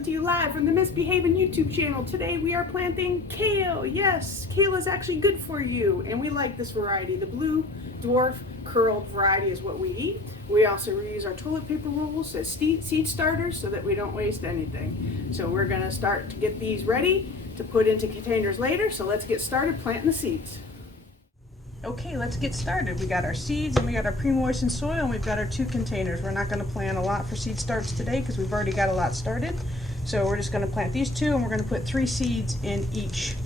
coming to you live from the Misbehaving YouTube channel. Today we are planting kale. Yes, kale is actually good for you, and we like this variety. The blue dwarf curled variety is what we eat. We also reuse our toilet paper rolls as seed starters so that we don't waste anything. So we're going to start to get these ready to put into containers later. So let's get started planting the seeds. Okay, let's get started. We got our seeds and we got our pre-moistened soil and we've got our 2 containers. We're not going to plant a lot for seed starts today because we've already got a lot started. So we're just going to plant these 2 and we're going to put 3 seeds in each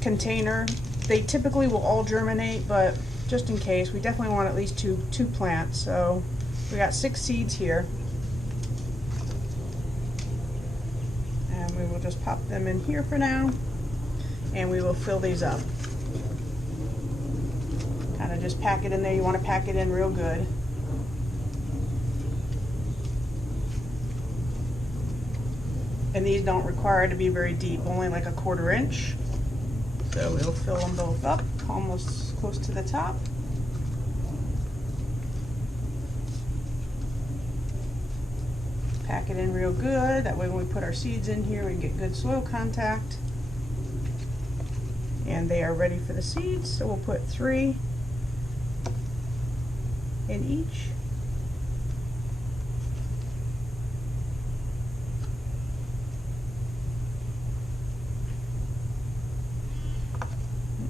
container. They typically will all germinate, but just in case, we definitely want at least two plants. So we got 6 seeds here. And we will just pop them in here for now and we will fill these up. Kind of just pack it in there. You want to pack it in real good. And these don't require to be very deep, only like a 1/4 inch. So we'll fill them both up, almost close to the top. Pack it in real good. That way when we put our seeds in here, we get good soil contact. And they are ready for the seeds, so we'll put 3 in each.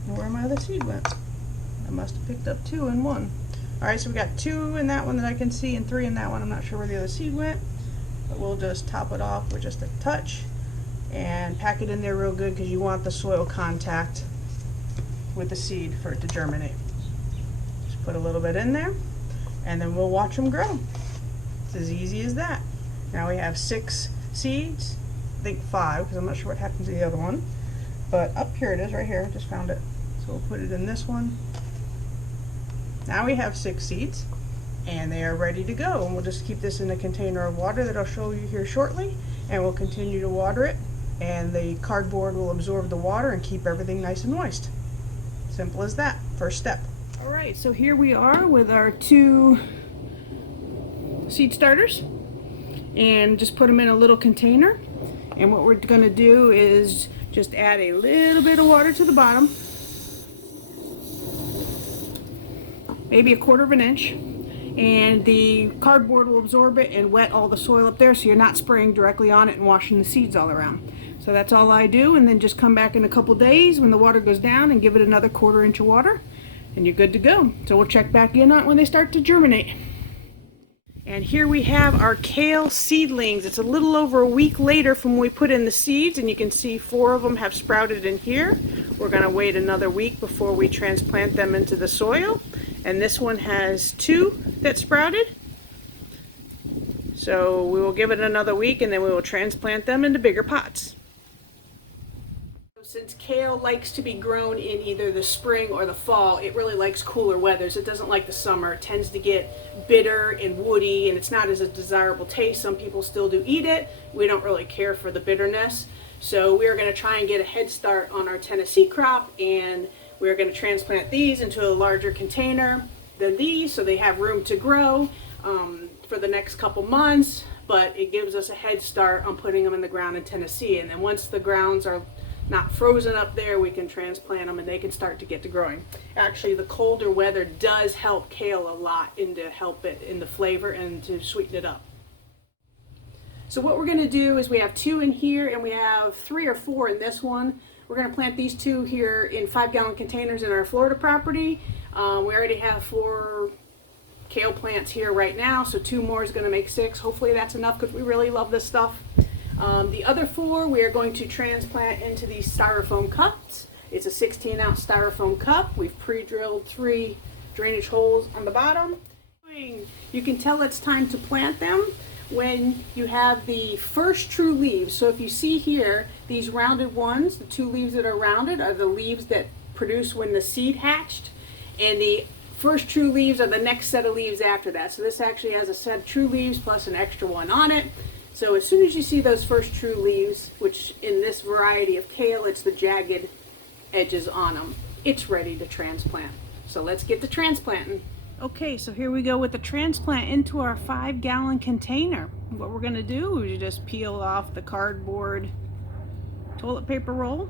Where my other seed went? I must have picked up 2 in one. Alright, so we got 2 in that one that I can see and 3 in that one. I'm not sure where the other seed went, but we'll just top it off with just a touch and pack it in there real good because you want the soil contact with the seed for it to germinate. Just put a little bit in there and then we'll watch them grow. It's as easy as that. Now we have 6 seeds, I think 5 because I'm not sure what happened to the other one, but up here it is right here, just found it. So we'll put it in this one. Now we have 6 seeds and they are ready to go, and we'll just keep this in a container of water that I'll show you here shortly, and we'll continue to water it, and the cardboard will absorb the water and keep everything nice and moist. Simple as that. First step. Alright, so here we are with our 2 seed starters, and just put them in a little container, and what we're going to do is just add a little bit of water to the bottom, maybe a 1/4 inch, and the cardboard will absorb it and wet all the soil up there so you're not spraying directly on it and washing the seeds all around. So that's all I do, and then just come back in a couple days when the water goes down and give it another 1/4 inch of water and you're good to go. So we'll check back in on it when they start to germinate. And here we have our kale seedlings. It's a little over a week later from when we put in the seeds, and you can see 4 of them have sprouted in here. We're going to wait another week before we transplant them into the soil. And this one has 2 that sprouted. So we will give it another week and then we will transplant them into bigger pots. Since kale likes to be grown in either the spring or the fall, it really likes cooler weathers. It doesn't like the summer. It tends to get bitter and woody, and it's not as a desirable taste. Some people still do eat it. We don't really care for the bitterness. So we're going to try and get a head start on our Tennessee crop, and we're going to transplant these into a larger container than these so they have room to grow for the next couple months, but it gives us a head start on putting them in the ground in Tennessee. And then once the grounds are not frozen up there, we can transplant them and they can start to get to growing. Actually, the colder weather does help kale a lot to help it in the flavor and to sweeten it up. So what we're going to do is we have 2 in here and we have 3 or 4 in this one. We're going to plant these 2 here in 5-gallon containers in our Florida property. We already have 4 kale plants here right now, so 2 more is going to make 6. Hopefully that's enough because we really love this stuff. The other 4 we are going to transplant into these styrofoam cups. It's a 16-ounce styrofoam cup. We've pre-drilled 3 drainage holes on the bottom. You can tell it's time to plant them when you have the first true leaves. So if you see here, these rounded ones, the 2 leaves that are rounded are the leaves that produce when the seed hatched, and the first true leaves are the next set of leaves after that. So this actually has a set of true leaves plus an extra one on it. So as soon as you see those first true leaves, which in this variety of kale, it's the jagged edges on them, it's ready to transplant. So let's get to transplanting. Okay, so here we go with the transplant into our 5-gallon container. What we're gonna do is just peel off the cardboard toilet paper roll.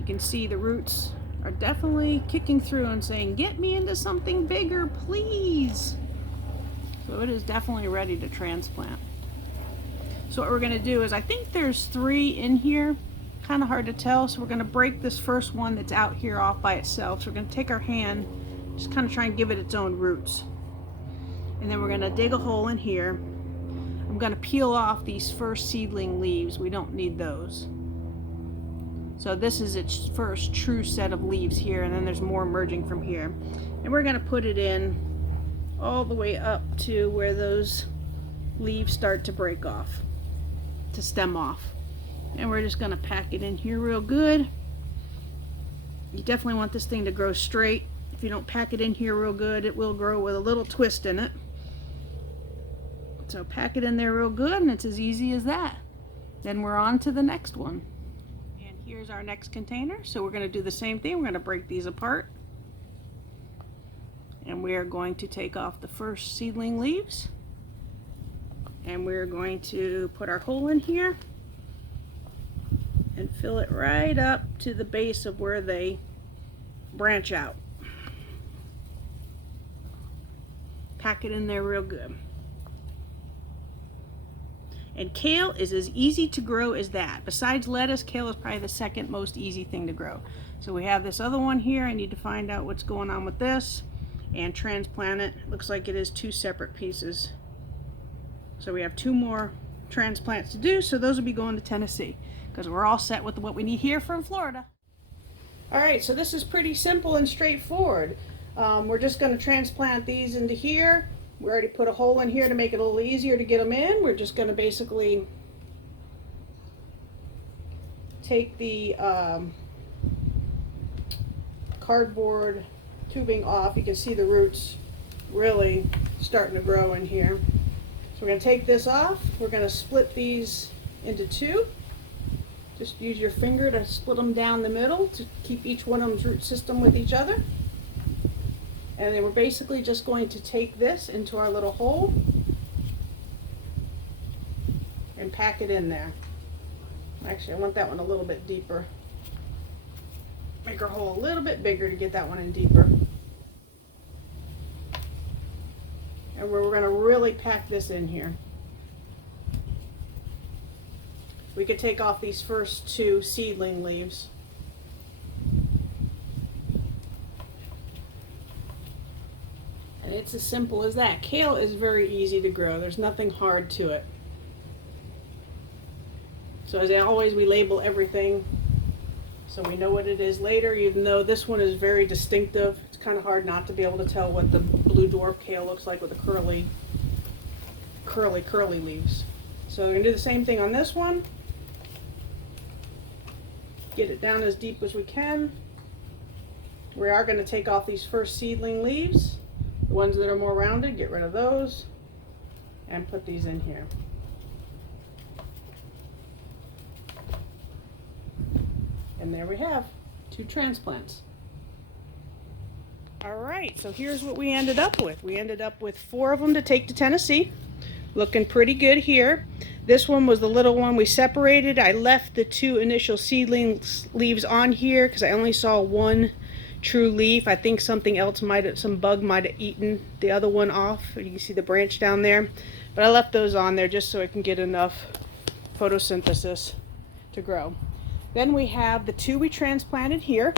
You can see the roots are definitely kicking through and saying, "Get me into something bigger, please." So it is definitely ready to transplant. So what we're gonna do is, I think there's 3 in here, kind of hard to tell, so we're gonna break this first one that's out here off by itself. So we're gonna take our hand, just kind of try and give it its own roots. And then we're gonna dig a hole in here. I'm gonna peel off these first seedling leaves. We don't need those. So this is its first true set of leaves here, and then there's more emerging from here. And we're gonna put it in all the way up to where those leaves start to break off, to stem off. And we're just gonna pack it in here real good. You definitely want this thing to grow straight. If you don't pack it in here real good, it will grow with a little twist in it. So pack it in there real good, and it's as easy as that. Then we're on to the next one. And here's our next container. So we're gonna do the same thing. We're gonna break these apart. And we are going to take off the first seedling leaves. And we're going to put our hole in here and fill it right up to the base of where they branch out. Pack it in there real good. And kale is as easy to grow as that. Besides lettuce, kale is probably the second most easy thing to grow. So we have this other one here. I need to find out what's going on with this and transplant it. Looks like it is 2 separate pieces. So we have 2 more transplants to do, so those will be going to Tennessee because we're all set with what we need here from Florida. All right, so this is pretty simple and straightforward. We're just going to transplant these into here. We already put a hole in here to make it a little easier to get them in. We're just going to basically take the cardboard tubing off. You can see the roots really starting to grow in here. So we're going to take this off. We're going to split these into 2. Just use your finger to split them down the middle to keep each one of them's root system with each other. And then we're basically just going to take this into our little hole and pack it in there. Actually, I want that one a little bit deeper. Make our hole a little bit bigger to get that one in deeper. And we're going to really pack this in here. We could take off these first 2 seedling leaves. And it's as simple as that. Kale is very easy to grow. There's nothing hard to it. So as always, we label everything so we know what it is later, even though this one is very distinctive. It's kind of hard not to be able to tell what the blue dwarf kale looks like with the curly leaves. So we're going to do the same thing on this one. Get it down as deep as we can. We are going to take off these first seedling leaves. The ones that are more rounded, get rid of those and put these in here. And there we have 2 transplants. All right, so here's what we ended up with. We ended up with 4 of them to take to Tennessee. Looking pretty good here. This one was the little one we separated. I left the 2 initial seedling leaves on here because I only saw 1 true leaf. I think something else some bug might have eaten the other one off. You can see the branch down there. But I left those on there just so it can get enough photosynthesis to grow. Then we have the 2 we transplanted here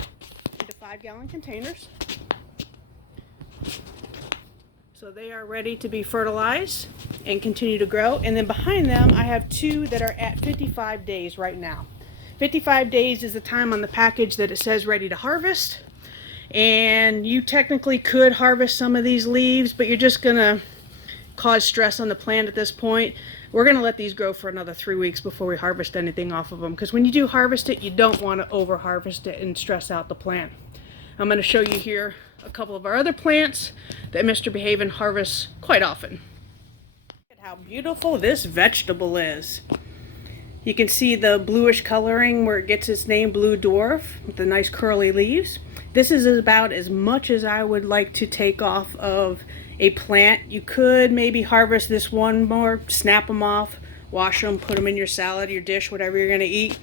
into 5-gallon containers. So they are ready to be fertilized and continue to grow. And then behind them, I have 2 that are at 55 days right now. 55 days is the time on the package that it says ready to harvest. And you technically could harvest some of these leaves, but you're just gonna cause stress on the plant at this point. We're gonna let these grow for another 3 weeks before we harvest anything off of them, because when you do harvest it, you don't want to over harvest it and stress out the plant. I'm going to show you here a couple of our other plants that Mr. Behaven harvests quite often. Look at how beautiful this vegetable is. You can see the bluish coloring where it gets its name, blue dwarf, with the nice curly leaves. This is about as much as I would like to take off of a plant. You could maybe harvest this one more, snap them off, wash them, put them in your salad, your dish, whatever you're going to eat.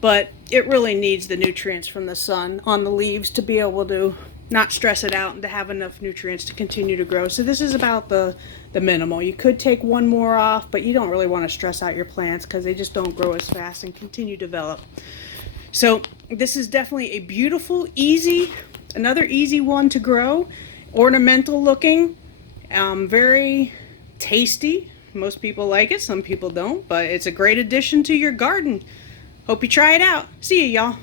But it really needs the nutrients from the sun on the leaves to be able to not stress it out and to have enough nutrients to continue to grow. So this is about the minimal. You could take one more off, but you don't really want to stress out your plants because they just don't grow as fast and continue to develop. So this is definitely a beautiful, easy, another easy one to grow. Ornamental looking, very tasty. Most people like it, some people don't, but it's a great addition to your garden. Hope you try it out. See you, y'all.